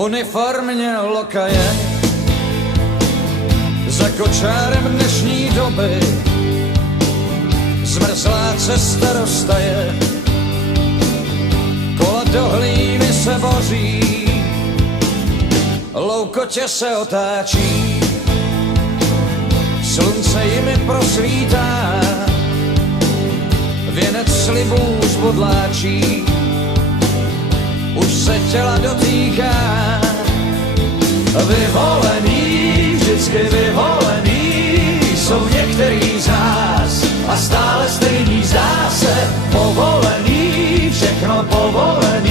uniformě lokaje za kočárem dnešní doby. Zmrzlá cesta roztaje, kola do hlíny se boří, loukotě se otáčí, slunce jimi prosvítá, věnec slibů zbodláčí, už se těla dotýká. Vyvolený, vždycky vyvolený jsou některý z nás a stále stejný zdá se. Povolený, všechno povolený.